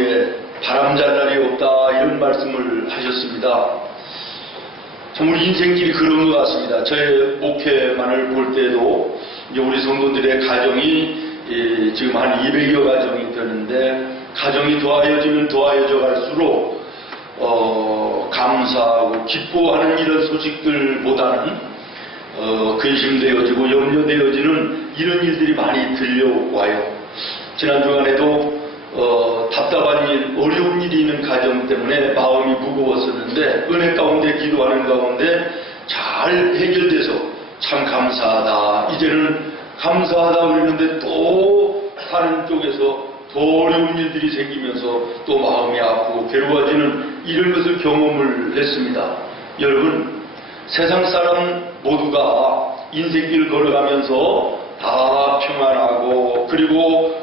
마무리에 바람잘 날이 없다 이런 말씀을 하셨습니다. 정말 인생길이 그런 것 같습니다. 저의 목회만을 볼 때도 이제 우리 성도들의 가정이 지금 한 200여 가정이 되는데, 가정이 더하여지면 더하여져 갈수록 감사하고 기뻐하는 이런 소식들보다는 근심되어지고 염려되어지는 이런 일들이 많이 들려와요. 지난 주간에도 답답한 일, 어려운 일이 있는 가정 때문에 마음이 무거웠었는데, 은혜 가운데 기도하는 가운데 잘 해결돼서 참 감사하다, 이제는 감사하다 그러는데 또 다른 쪽에서 더 어려운 일들이 생기면서 또 마음이 아프고 괴로워지는 이런 것을 경험을 했습니다. 여러분, 세상 사람 모두가 인생길 걸어가면서 다 평안하고 그리고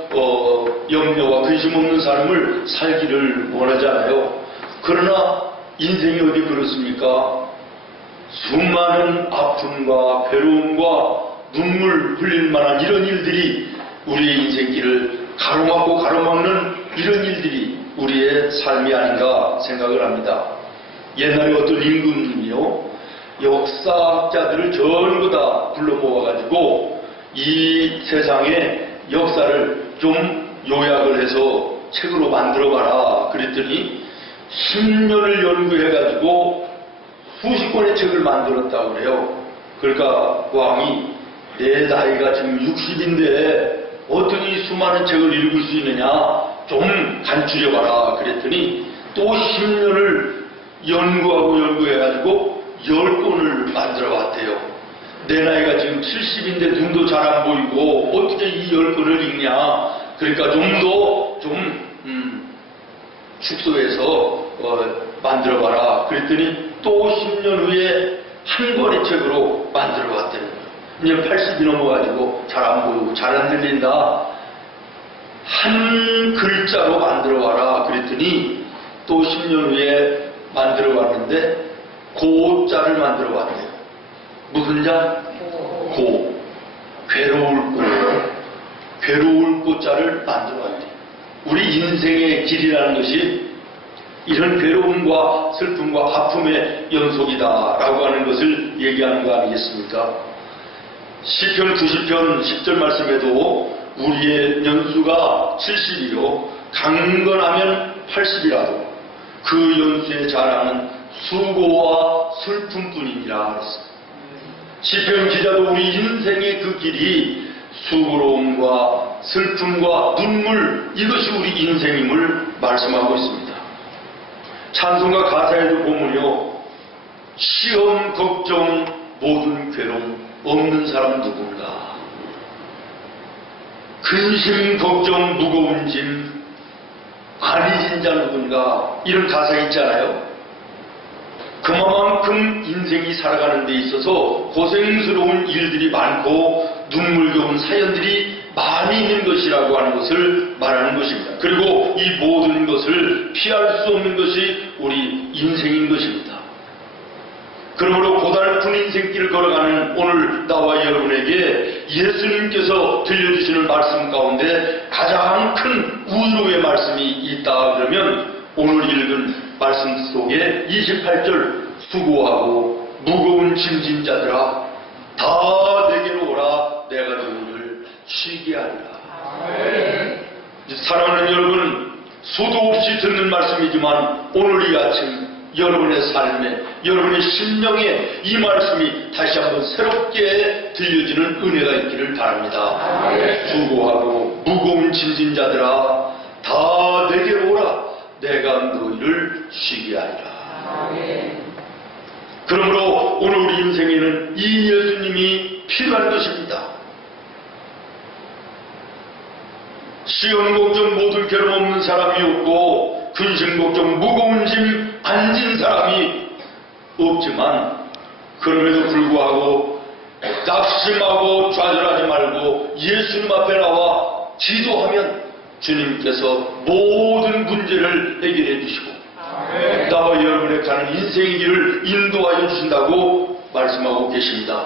염려와 근심 없는 삶을 살기를 원하잖아요. 그러나 인생이 어디 그렇습니까? 수많은 아픔과 괴로움과 눈물 흘릴 만한 이런 일들이 우리의 인생길을 가로막는 이런 일들이 우리의 삶이 아닌가 생각을 합니다. 옛날에 어떤 임금님이요, 역사학자들을 전부 다 불러 모아가지고 이 세상의 역사를 좀 요약을 해서 책으로 만들어가라 그랬더니 10년을 연구해가지고 수십 권의 책을 만들었다고 그래요. 그러니까 왕이 내 나이가 지금 60인데 어떻게 이 수많은 책을 읽을 수 있느냐, 좀 간추려봐라 그랬더니 또 10년을 연구해가지고 10권을 만들어 왔대요. 내 나이가 지금 70인데 눈도 잘 안 보이고 어떻게 이 10권을 읽냐, 그러니까 좀 축소해서 만들어봐라 그랬더니 또 10년 후에 한 권의 책으로 만들어 왔대요. 이제 80이 넘어가지고 잘 안 보이고 잘 안 들린다, 한 글자로 만들어 와라 그랬더니 또 10년 후에 만들어 왔는데 고자를 만들어 왔대요. 무슨 자? 고. 괴로울 고자를 만들어 왔대요. 우리 인생의 길이라는 것이 이런 괴로움과 슬픔과 아픔의 연속이다라고 하는 것을 얘기하는 거 아니겠습니까? 시편 90편 10절 말씀에도 우리의 연수가 70이요 강건하면 80이라도 그 연수의 자랑은 수고와 슬픔뿐이니라 그랬습니다. 시편 기자도 우리 인생의 그 길이 수고로움과 슬픔과 눈물, 이것이 우리 인생임을 말씀하고 있습니다. 찬송가 가사에도 보면요, 시험, 걱정, 모든 괴로움 없는 사람 누군가, 근심, 걱정, 무거운 짐 안 잊은 자 누군가, 이런 가사 있잖아요. 그만큼 인생이 살아가는 데 있어서 고생스러운 일들이 많고 눈물겨운 사연들이 많이 있는 것이라고 하는 것을 말하는 것입니다. 그리고 이 모든 것을 피할 수 없는 것이 우리 인생인 것입니다. 그러므로 고달픈 인생길을 걸어가는 오늘 나와 여러분에게 예수님께서 들려주시는 말씀 가운데 가장 큰 위로의 말씀이 있다 그러면 오늘 읽은 말씀 속에 28절, 수고하고 무거운 짐진 자들아 다 내게로 오라, 내가 너희를 쉬게 하리라. 사랑하는 여러분, 수도 없이 듣는 말씀이지만 오늘 이 아침 여러분의 삶에, 여러분의 심령에 이 말씀이 다시 한번 새롭게 들려지는 은혜가 있기를 바랍니다. 수고하고 무거운 짐진 자들아 다 내게로 오라, 내가 너희를 쉬게 하리라. 그러므로 오늘 우리 인생에는 이 예수님이 필요한 것입니다. 시험 걱정 모든 괴로움 없는 사람이 없고 근심 걱정 무거운 짐 안 진 사람이 없지만, 그럼에도 불구하고 낙심하고 좌절하지 말고 예수님 앞에 나와 기도하면 주님께서 모든 문제를 해결해 주시고 나와 여러분의 가는 인생의 길을 인도하여 주신다고 말씀하고 계십니다.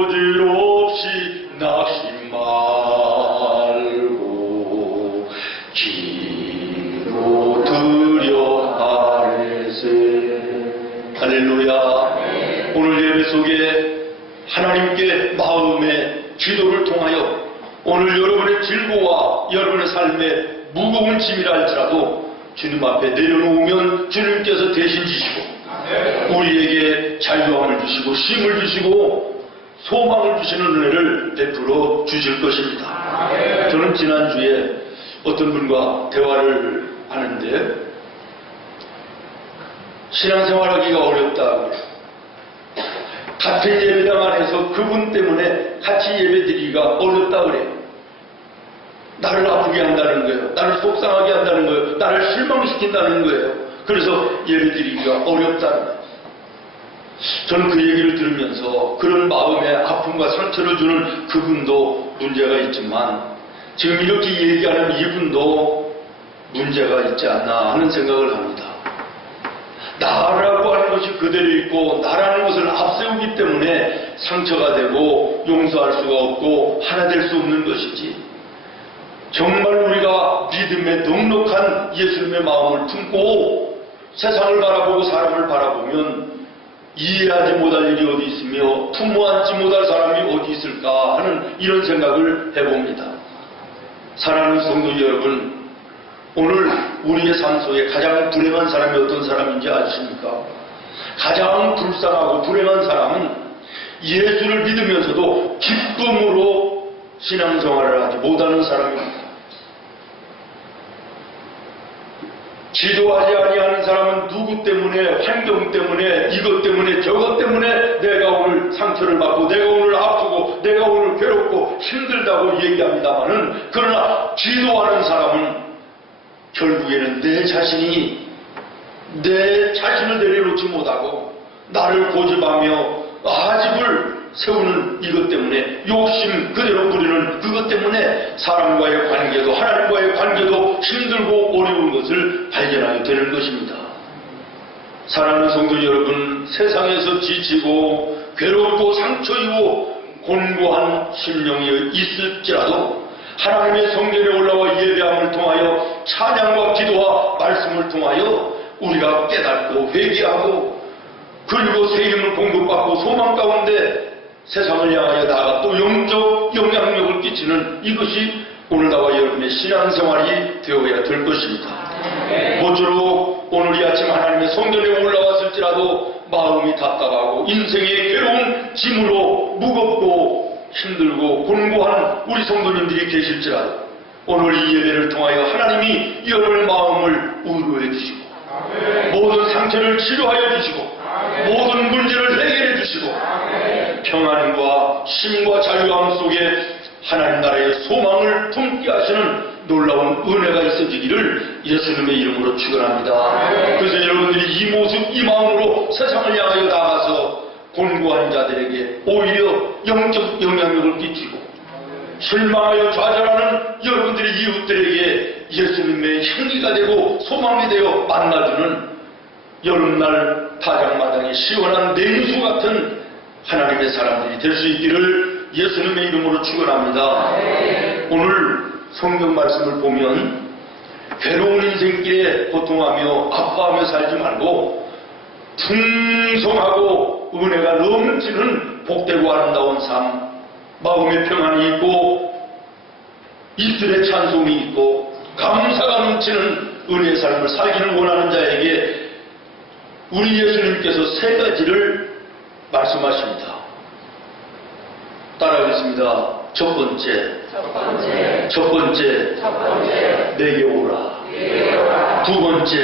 부질없이 낙심 말고 할렐루야. 오늘 예배 속에 하나님께 마음의 기도를 통하여 오늘 여러분의 질고와 여러분의 삶에 무거운 짐이라 할지라도 주님 앞에 내려놓으면 주님께서 대신 지시고 우리에게 자유함을 주시고 쉼을 주시고 소망을 주시는 은혜를 베풀어 주실 것입니다. 저는 지난주에 어떤 분과 대화를 하는데 신앙생활하기가 어렵다고 같은 예배당 안에서 그분 때문에 같이 예배드리기가 어렵다 그래요. 나를 아프게 한다는 거예요. 나를 속상하게 한다는 거예요. 나를 실망시킨다는 거예요. 그래서 예배드리기가 어렵다는 거예요. 저는 그 얘기를 들으면서 그런 마음의 아픔과 상처를 주는 그분도 문제가 있지만 지금 이렇게 얘기하는 이분도 문제가 있지 않나 하는 생각을 합니다. 나라고 하는 것이 그대로 있고 나라는 것을 앞세우기 때문에 상처가 되고 용서할 수가 없고 하나 될 수 없는 것이지, 정말 우리가 믿음에 넉넉한 예수님의 마음을 품고 세상을 바라보고 사람을 바라보면 이해하지 못할 일이 어디 있으며 품어 안지 못할 사람이 어디 있을까 하는 이런 생각을 해봅니다. 사랑하는 성도 여러분, 오늘 우리의 삶 속에 가장 불행한 사람이 어떤 사람인지 아십니까? 가장 불쌍하고 불행한 사람은 예수를 믿으면서도 기쁨으로 신앙생활을 하지 못하는 사람입니다. 기도하지 아니하는 사람은 누구 때문에, 환경 때문에, 이것 때문에, 저것 때문에 내가 오늘 상처를 받고 내가 오늘 아프고 내가 오늘 괴롭고 힘들다고 얘기합니다마는, 그러나 기도하는 사람은 결국에는 내 자신을 내려놓지 못하고 나를 고집하며 아집을 세우는 이것 때문에, 욕심 그대로 부리는 그것 때문에 사람과의 관계도 하나님과의 관계도 힘들고 어려운 것을 발견하게 되는 것입니다. 사랑하는 성도 여러분, 세상에서 지치고 괴롭고 상처 입고 곤고한 심령이 있을지라도 하나님의 성전에 올라와 예배함을 통하여 찬양과 기도와 말씀을 통하여 우리가 깨닫고 회개하고 그리고 새 힘을 공급받고 소망 가운데 세상을 향하여 나아가 또 영적 영향력을 끼치는 이것이 오늘 나와 여러분의 신앙생활이 되어야 될 것입니다. 모쪼록 오늘 이 아침 하나님의 성전에 올라왔을지라도 마음이 답답하고 인생의 괴로운 짐으로 무겁고 힘들고 곤고한 우리 성도님들이 계실지라도 오늘 이 예배를 통하여 하나님이 여러분의 마음을 위로해 주시고 모든 상처를 치료하여 주시고 모든 문제를 해결해 주시고 평안과 쉼과 자유함 속에 하나님 나라의 소망을 품게 하시는 놀라운 은혜가 있어지기를 예수님의 이름으로 축원합니다. 그래서 여러분들이 이 모습 이 마음으로 세상을 향하여 나가서 곤고한 자들에게 오히려 영적 영향력을 끼치고 실망하여 좌절하는 여러분들의 이웃들에게 예수님의 향기가 되고 소망이 되어 만나주는 여름날 타작마당의 시원한 냉수 같은 하나님의 사람들이 될 수 있기를 예수님의 이름으로 축원합니다. 오늘 성경 말씀을 보면 괴로운 인생길에 고통하며 아파하며 살지 말고 풍성하고 은혜가 넘치는 복되고 아름다운 삶, 마음의 평안이 있고 입술에 찬송이 있고 감사가 넘치는 은혜의 삶을 살기를 원하는 자에게 우리 예수님께서 세 가지를 말씀하십니다. 따라하겠습니다. 첫 번째, 내게 오라. 두 번째,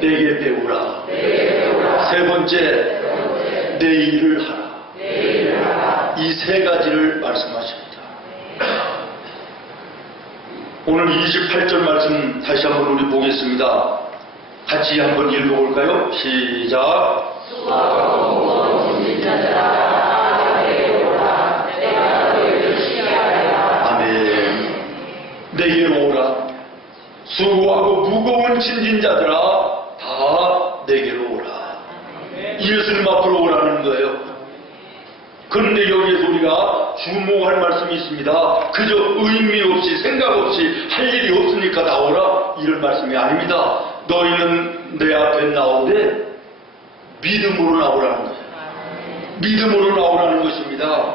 내게 배우라. 세 번째, 내 일을 하라. 이 세 가지를 말씀하십니다. 오늘 28절 말씀 다시 한번 우리 보겠습니다. 같이 한번 읽어볼까요? 시작. 아멘. 내게 오라. 수고하고 무거운 짐진 자들아 다 내게로 오라. 예수님 앞으로 오라는 거예요. 그런데 여기에서 우리가 주목할 말씀이 있습니다. 그저 의미 없이 생각 없이 할 일이 없으니까 나오라 이런 말씀이 아닙니다. 너희는 내 앞에 나오되 믿음으로 나오라는 거예요. 믿음으로 나오라는 것입니다.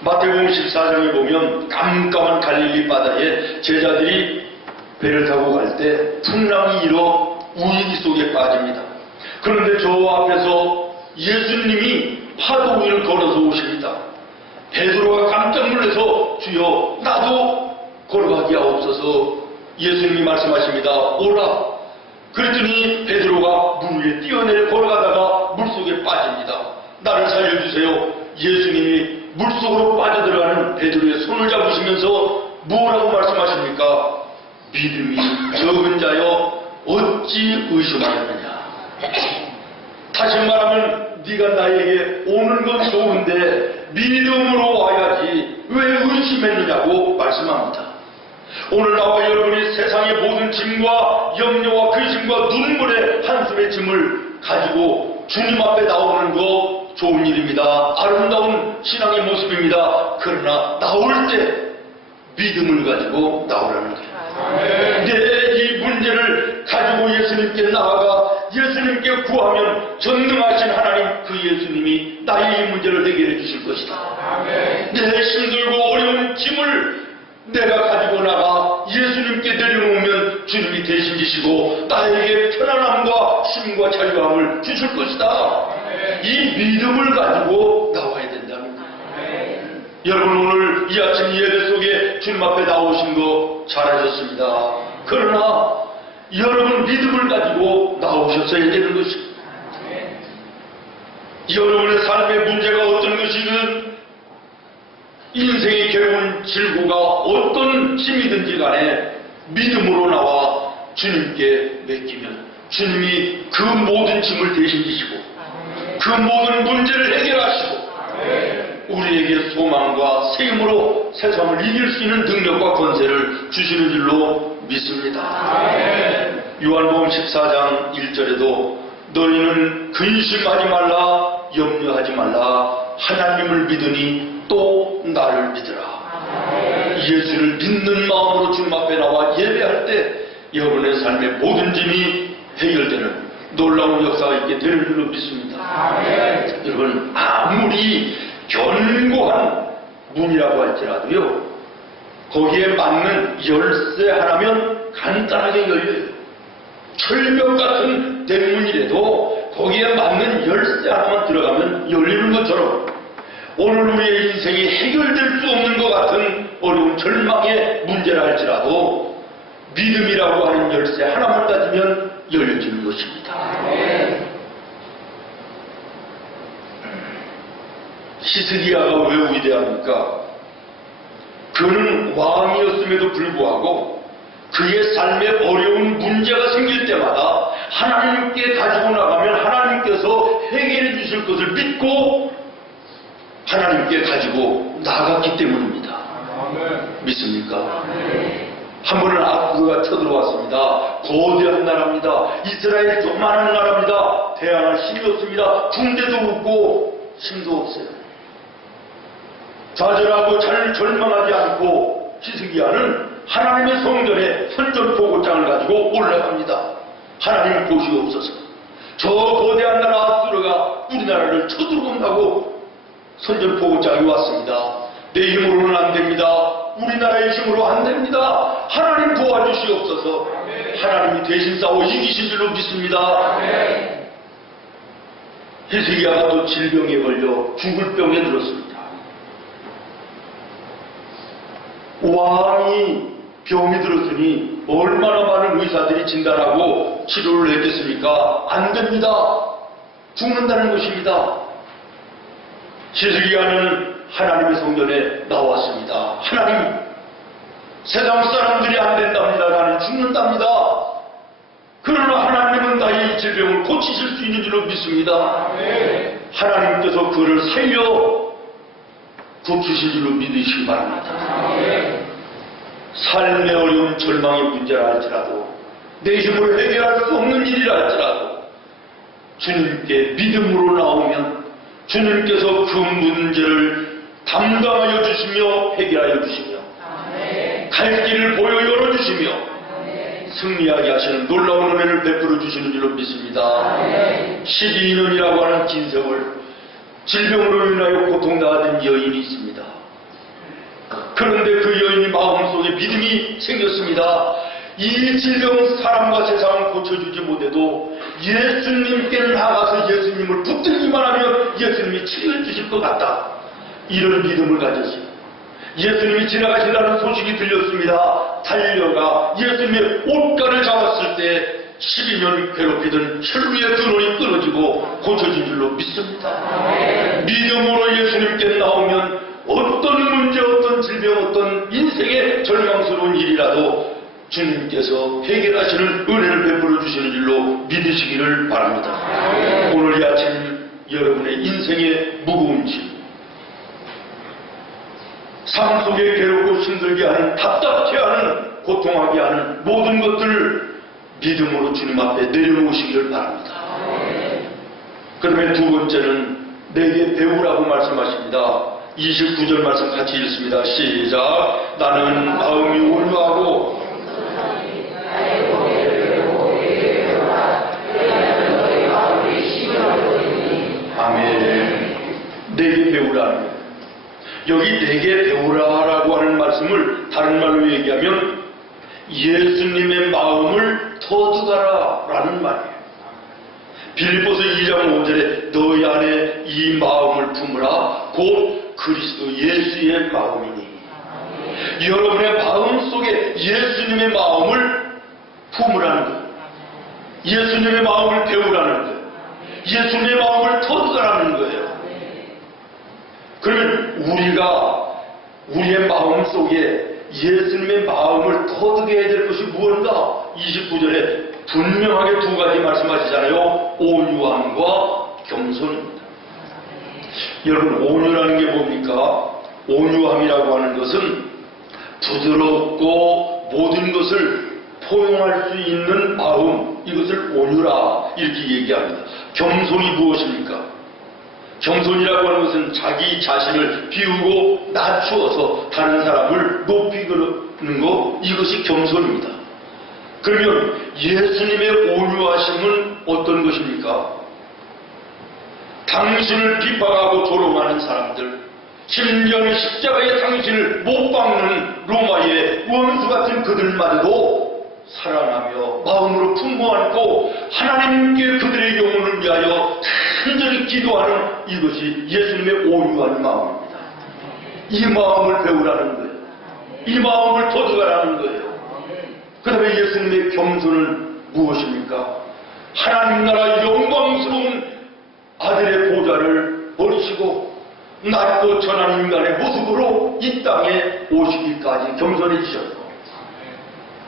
마태복음 14장에 보면 깜깜한 갈릴리 바다에 제자들이 배를 타고 갈 때 풍랑이 일어 우익이 속에 빠집니다. 그런데 저 앞에서 예수님이 파도 위를 걸어서 오십니다. 베드로가 깜짝 놀라서 주여 나도 걸어가기 하옵소서. 예수님이 말씀하십니다. 오라. 그랬더니 베드로가 물 위에 뛰어내려 걸어가다가 물속에 빠집니다. 나를 살려주세요. 예수님이 물속으로 빠져들어가는 베드로의 손을 잡으시면서 뭐라고 말씀하십니까? 믿음이 적은 자여 어찌 의심하였느냐. 다시 말하면 네가 나에게 오는 건 좋은데 믿음으로 와야지 왜 의심했느냐고 말씀합니다. 오늘 나와 여러분이 세상의 모든 짐과 염려와 근심과 눈물의 한숨의 짐을 가지고 주님 앞에 나오는 거 좋은 일입니다. 아름다운 신앙의 모습입니다. 그러나 나올 때 믿음을 가지고 나오라는 거예요. 이 문제를 가지고 예수님께 나아가 예수님께 구하면 전능하신 하나님 그 예수님이 나의 이 문제를 해결해 주실 것이다. 내 힘들고 어려운 짐을 내가 가지고 나가 예수님께 내려놓으면 주님이 대신 지시고 나에게 편안함과 힘과 자유함을 주실 것이다. 이 믿음을 가지고 나와야 된다는 거예요. 여러분 오늘 이 아침 예배 속에 주님 앞에 나오신 거 잘하셨습니다. 그러나 여러분 믿음을 가지고 나오셨어야 되는 것입니다. 여러분의 삶의 문제가 어떤 것이든 인생의 괴로운 질고가 어떤 짐이든지 간에 믿음으로 나와 주님께 맡기면 주님이 그 모든 짐을 대신 지시고 그 모든 문제를 해결하시고 우리에게 소망과 새 힘으로 세상을 이길 수 있는 능력과 권세를 주시는 줄로 믿습니다. 요한복음 14장 1절에도 너희는 근심하지 말라 염려하지 말라 하나님을 믿으니 또 나를 믿으라. 예수를 믿는 마음으로 주님 앞에 나와 예배할 때 여러분의 삶의 모든 짐이 해결되는 놀라운 역사가 있게 되는 줄로 믿습니다. 여러분 아무리 견고한 문이라고 할지라도요 거기에 맞는 열쇠 하나면 간단하게 열려요. 철벽 같은 대문이라도 거기에 맞는 열쇠 하나만 들어가면 열리는 것처럼 오늘 우리의 인생이 해결될 수 없는 것 같은 어려운 절망의 문제라 할지라도 믿음이라고 하는 열쇠 하나만 가지면 열려지는 것입니다. 히스기야가 왜 위대합니까? 그는 왕이었음에도 불구하고 그의 삶에 어려운 문제가 생길 때마다 하나님께 가지고 나가면 하나님께서 해결해 주실 것을 믿고 하나님께 가지고 나갔기 때문입니다. 믿습니까? 한 번은 악구가 쳐들어왔습니다. 거대한 나라입니다. 이스라엘이 조그마한 나라입니다. 대항할 힘이 없습니다. 군대도 없고 힘도 없어요. 좌절하고 잘 절망하지 않고 히스기야는 하나님의 성전에 선전포고장을 가지고 올라갑니다. 하나님 보시옵소서. 저 거대한 나라 아수르가 우리나라를 쳐들어온다고 선전포고장이 왔습니다. 내 힘으로는 안 됩니다. 우리나라의 힘으로 안 됩니다. 하나님 도와주시옵소서. 하나님이 대신 싸워 이기신 줄로 믿습니다. 히스기야가 또 질병에 걸려 죽을 병에 들었습니다. 왕이 병이 들었으니 얼마나 많은 의사들이 진단하고 치료를 했겠습니까? 안 됩니다. 죽는다는 것입니다. 히스기야는 하나님의 성전에 나왔습니다. 하나님, 세상 사람들이 안 된답니다. 나는 죽는답니다. 그러나 하나님은 나의 질병을 고치실 수 있는 줄로 믿습니다. 하나님께서 그를 살려 고치실 줄로 믿으시기 바랍니다. 삶의 어려운 절망의 문제라 할지라도 내 힘으로 해결할 수 없는 일이라 할지라도 주님께 믿음으로 나오면 주님께서 그 문제를 담당하여 주시며 해결하여 주시며 갈 길을 보여 열어주시며 승리하게 하시는 놀라운 은혜를 베풀어 주시는 줄로 믿습니다. 12년이라고 하는 긴 세월 질병으로 인하여 고통당하던 여인이 있습니다. 그런데 그 여인이 마음속에 믿음이 생겼습니다. 이 질병은 사람과 세상은 고쳐주지 못해도 예수님께 나가서 예수님을 붙들기만 하면 예수님이 치료해 주실 것 같다. 이런 믿음을 가졌어요. 예수님이 지나가신다는 소식이 들렸습니다. 달려가 예수님의 옷가를 잡았을 때 12년 괴롭히던 혈루의 근원이 끊어지고 고쳐진 줄로 믿습니다. 믿음으로 예수님께 나오면 어떤 문제, 어떤 질병, 어떤 인생의 절망스러운 일이라도 주님께서 해결하시는 은혜를 베풀어 주시는 줄로 믿으시기를 바랍니다. 오늘 이 아침 여러분의 인생의 무거운 짐, 삶 속에 괴롭고 힘들게 하는, 답답해하는, 고통하게 하는 모든 것들을 믿음으로 주님 앞에 내려놓으시기를 바랍니다. 그러면 두 번째는 내게 배우라고 말씀하십니다. 29절 말씀 같이 읽습니다. 시작. 나는 마음이 온유하고 아멘. 내게 배우라는 거예요. 여기 내게 배우라라고 하는 말씀을 다른 말로 얘기하면 예수님의 마음을 터득하라라는 말이에요. 빌립보서 2장 5절에 너희 안에 이 마음을 품으라 곧 그리스도 예수의 마음이니. 여러분의 마음 속에 예수님의 마음을 품으라는 거예요. 예수님의 마음을 배우라는 거예요. 예수님의 마음을 터득하라는 거예요. 그러면 우리가 우리의 마음 속에 예수님의 마음을 터득해야 될 것이 무엇인가? 29절에 분명하게 두 가지 말씀하시잖아요. 온유함과 겸손입니다. 여러분, 온유라는 게 뭡니까? 온유함이라고 하는 것은 부드럽고 모든 것을 포용할 수 있는 마음, 이것을 온유라 이렇게 얘기합니다. 겸손이 무엇입니까? 겸손이라고 하는 것은 자기 자신을 비우고 낮추어서 다른 사람을 높이 그르는 것, 이것이 겸손입니다. 그러면 예수님의 온유하심은 어떤 것입니까? 당신을 비판하고 조롱하는 사람들, 심지어는 십자가에 당신을 못 박는 로마의 원수 같은 그들마저도 사랑하며 마음으로 품어안고 하나님께 그들의 영혼을 위하여 간절히 기도하는 이것이 예수님의 온유한 마음입니다. 이 마음을 배우라는 거예요. 이 마음을 터득하라는 거예요. 그 다음에 예수님의 겸손은 무엇입니까? 하나님 나라 영광스러운 아들의 보좌를 버리시고 낮고 천한 인간의 모습으로 이 땅에 오시기까지 겸손해지셨고,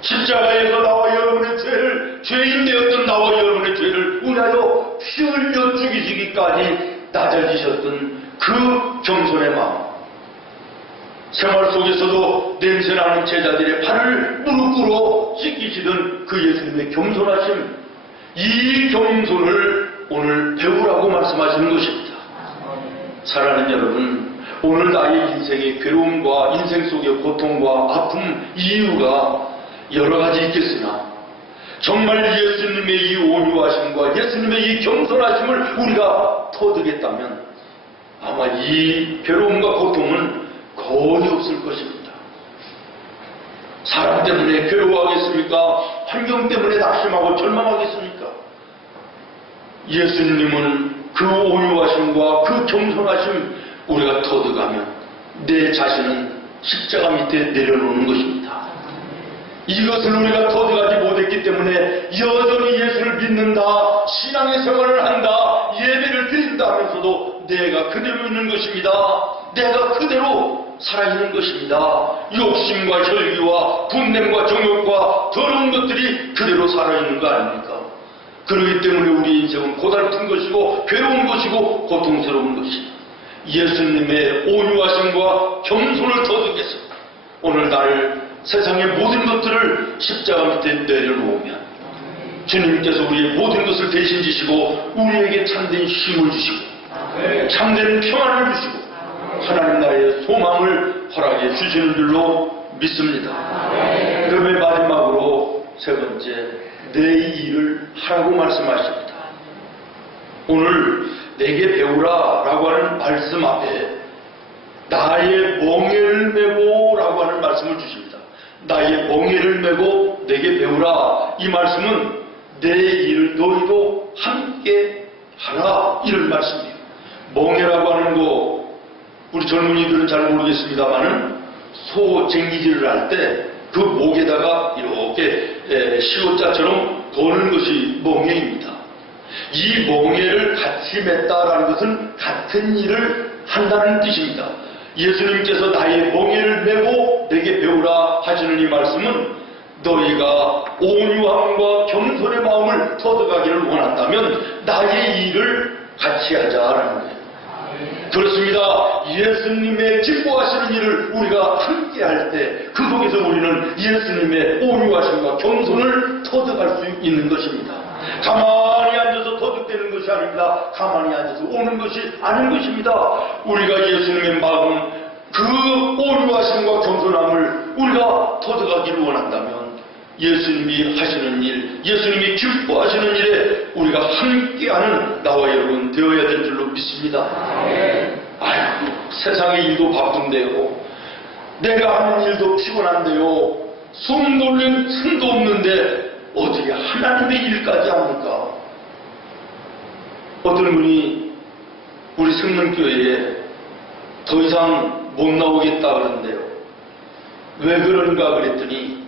십자가에서 나와 여러분의 죄를, 죄인 되었던 나와 여러분의 죄를 위하여 피 흘려 죽이시기까지 낮아지셨던 그 겸손의 마음, 생활 속에서도 냄새나는 제자들의 발을 무릎 꿇어 씻기시던 그 예수님의 겸손하심, 이 겸손을 오늘 배우라고 말씀하시는 것입니다. 사랑하는 여러분, 오늘 나의 인생의 괴로움과 인생 속의 고통과 아픔, 이유가 여러 가지 있겠으나 정말 예수님의 이 온유하심과 예수님의 이 겸손하심을 우리가 터득했다면 아마 이 괴로움과 고통은 거의 없을 것입니다. 사람 때문에 괴로워하겠습니까? 환경 때문에 낙심하고 절망하겠습니까? 예수님은 그 온유하심과 그 겸손하심 우리가 터득하면 내 자신은 십자가 밑에 내려놓는 것입니다. 이것을 우리가 터득하지 못했기 때문에 여전히 예수를 믿는다, 신앙의 생활을 한다, 예배를 드린다 하면서도 내가 그대로 있는 것입니다. 내가 그대로 살아있는 것입니다. 욕심과 혈기와 분냄과 정욕과 더러운 것들이 그대로 살아있는 거 아닙니까? 그렇기 때문에 우리 인생은 고달픈 것이고 괴로운 것이고 고통스러운 것입니다. 예수님의 온유하심과 겸손을 터득해서 오늘 날 세상의 모든 것들을 십자가 밑에 내려놓으면 주님께서 우리의 모든 것을 대신 지시고 우리에게 참된 힘을 주시고 참된 평안을 주시고 하나님 나라의 소망을 허락해 주시는 줄로 믿습니다. 그러면 마지막으로 세 번째, 내 일을 하라고 말씀하십니다. 오늘 내게 배우라 라고 하는 말씀 앞에 나의 멍에를 메고 라고 하는 말씀을 주십니다. 나의 멍에를 메고 내게 배우라. 이 말씀은 내 일을 너희도 함께 하라 이런 말씀이에요. 멍에라고 하는 거 우리 젊은이들은 잘 모르겠습니다만은 소 쟁기질을 할 때 그 목에다가 이렇게 시옷자처럼 거는 것이 멍에입니다. 이 멍에를 같이 맸다라는 것은 같은 일을 한다는 뜻입니다. 예수님께서 나의 멍에를 메고 내게 배우라 하시는 이 말씀은 너희가 온유함과 겸손의 마음을 터득하기를 원한다면 나의 일을 같이 하자라는 거예요. 그렇습니다. 예수님의 기뻐하시는 일을 우리가 함께 할 때 그 속에서 우리는 예수님의 온유하심과 겸손을 터득할 수 있는 것입니다. 가만히 앉아서 터득되는 것이 아닙니다. 가만히 앉아서 오는 것이 아닌 것입니다. 우리가 예수님의 마음, 그 온유하심과 겸손함을 우리가 터득하기를 원한다면 예수님이 하시는 일, 예수님이 기뻐하시는 일에 우리가 함께하는 나와 여러분 되어야 될 줄로 믿습니다. 아이고, 세상의 일도 바쁜데요. 내가 하는 일도 피곤한데요. 숨 돌릴 틈도 없는데 어떻게 하나님의 일까지 합니까? 어떤 분이 우리 성문교회에 더 이상 못 나오겠다 그러는데요. 왜 그런가 그랬더니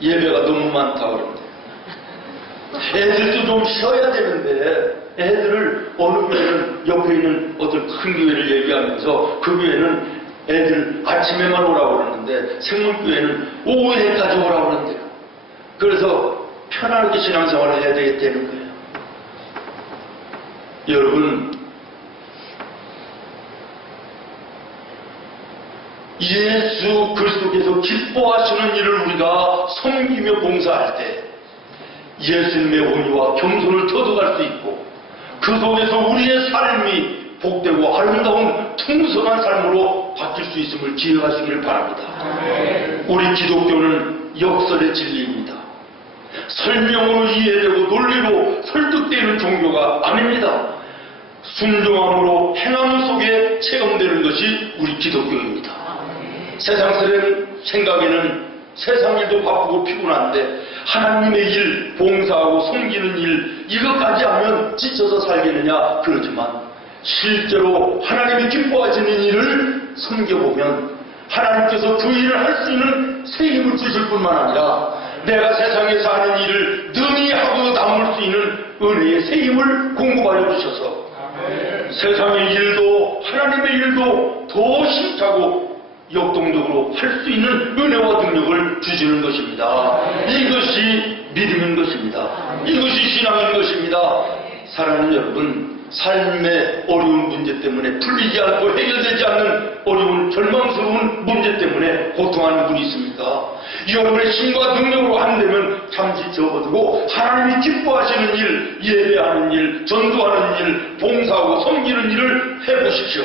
예배가 너무 많다 그러는데요. 애들도 좀 쉬어야 되는데 애들을 어느 교회는 옆에 있는 어떤 큰 교회를 얘기하면서 그 교회는 애들 아침에만 오라고 그러는데 생문교회는 오후에까지 오라고 그러는데요. 그래서 편안하게 신앙생활을 해야 되는 거예요. 여러분, 예수 그리스도께서 기뻐하시는 일을 우리가 섬기며 봉사할 때 예수님의 온유와 겸손을 터득할 수 있고 그 속에서 우리의 삶이 복되고 아름다운 풍성한 삶으로 바뀔 수 있음을 기억하시기를 바랍니다. 우리 기독교는 역설의 진리입니다. 설명으로 이해되고 논리로 설득되는 종교가 아닙니다. 순종함으로 행함 속에 체험되는 것이 우리 기독교입니다. 세상 생각에는 세상 일도 바쁘고 피곤한데 하나님의 일, 봉사하고 섬기는 일 이것까지 하면 지쳐서 살겠느냐 그러지만 실제로 하나님이 기뻐하시는 일을 섬겨보면 하나님께서 그 일을 할 수 있는 새 힘을 주실 뿐만 아니라 내가 세상에서 하는 일을 능히 하고 남을 수 있는 은혜의 새 힘을 공급하여 주셔서 세상의 일도 하나님의 일도 더 힘차고 역동적으로 할 수 있는 은혜와 능력을 주시는 것입니다. 이것이 믿음인 것입니다. 이것이 신앙인 것입니다. 사랑하는 여러분, 삶의 어려운 문제 때문에 풀리지 않고 해결되지 않는 어려운 절망스러운 문제 때문에 고통하는 분이 있습니까? 여러분의 힘과 능력으로 안 되면 잠시 접어두고 하나님이 기뻐하시는 일, 예배하는 일, 전도하는 일, 봉사하고 섬기는 일을 해보십시오.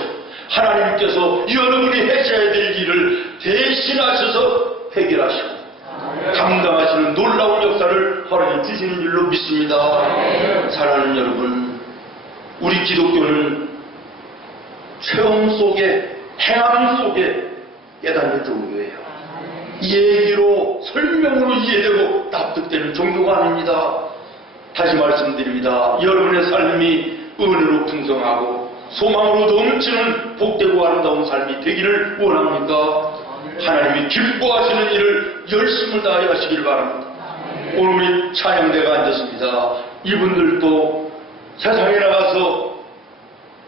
하나님께서 여러분이 하셔야 될 일을 대신하셔서 해결하시고 감당하시는 놀라운 역사를 허락해 주시는 줄로 믿습니다. 사랑하는 여러분, 우리 기독교는 체험 속에 행함 속에 깨닫는 종교예요. 얘기로 설명으로 이해되고 납득되는 종교가 아닙니다. 다시 말씀드립니다. 여러분의 삶이 은혜로 풍성하고 소망으로 넘치는 복되고 아름다운 삶이 되기를 원합니까? 하나님이 기뻐하시는 일을 열심을 다해 하시기를 바랍니다. 오늘 우리 찬양대가 앉았습니다. 이분들도 세상에 나가서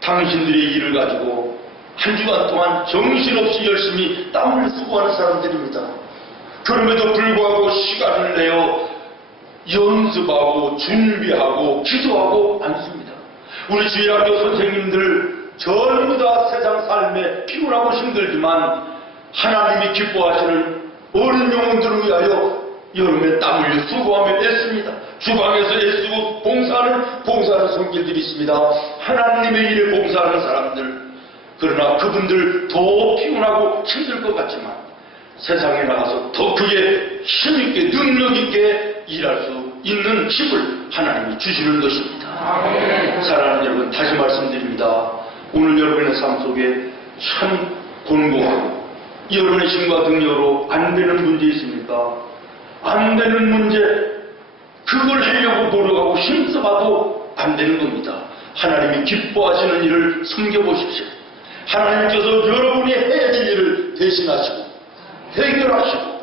당신들의 일을 가지고 한 주간 동안 정신없이 열심히 땀을 수고하는 사람들입니다. 그럼에도 불구하고 시간을 내어 연습하고 준비하고 기도하고 앉습니다. 우리 주일학교 선생님들 전부 다 세상 삶에 피곤하고 힘들지만 하나님이 기뻐하시는 어린 영혼들을 위하여 여름에 땀 흘려 수고하며 애씁니다. 주방에서 애쓰고 봉사하는 손길들이 있습니다. 하나님의 일에 봉사하는 사람들. 그러나 그분들 더 피곤하고 힘들 것 같지만 세상에 나가서 더 크게 힘있게 능력있게 일할 수 있는 힘을 하나님이 주시는 것입니다. 사랑하는 여러분, 다시 말씀드립니다. 오늘 여러분의 삶 속에 참 곤고하고 여러분의 힘과 능력으로 안 되는 문제 있습니까? 안 되는 문제, 그걸 하려고 노력하고 힘써봐도 안 되는 겁니다. 하나님이 기뻐하시는 일을 섬겨보십시오. 하나님께서 여러분이 해야 될 일을 대신하시고 해결하시고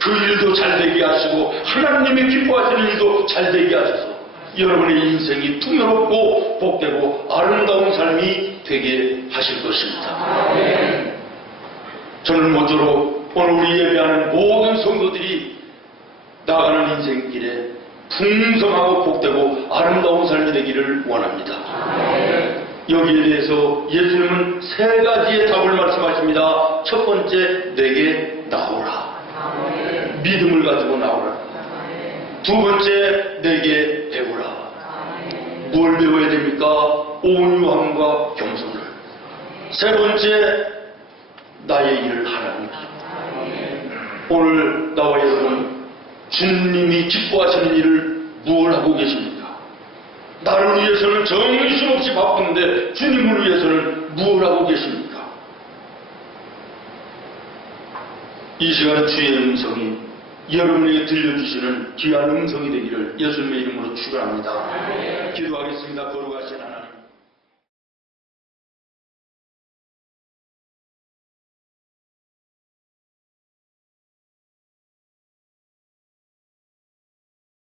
그 일도 잘되게 하시고 하나님이 기뻐하시는 일도 잘되게 하셔서 여러분의 인생이 풍요롭고 복되고 아름다운 삶이 되게 하실 것입니다. 저는 모쪼록 오늘 우리 예배하는 모든 성도들이 나아가는 인생길에 풍성하고 복되고 아름다운 삶이 되기를 원합니다. 여기에 대해서 예수님은 세 가지의 답을 말씀하십니다. 첫 번째, 내게 나오라. 믿음을 가지고 나오라. 두 번째, 내게 배우라. 뭘 배워야 됩니까? 온유함과 겸손을. 세 번째, 나의 일을 하라는 것. 오늘 나와 여러분, 주님이 기뻐하시는 일을 무엇을 하고 계십니까? 나를 위해서는 정신없이 바쁜데 주님을 위해서는 무엇을 하고 계십니까? 이 시간 주의 음성이 여러분에게 들려주시는 귀한 음성이 되기를 예수님의 이름으로 축원합니다. 기도하겠습니다. 거룩하신 하나님.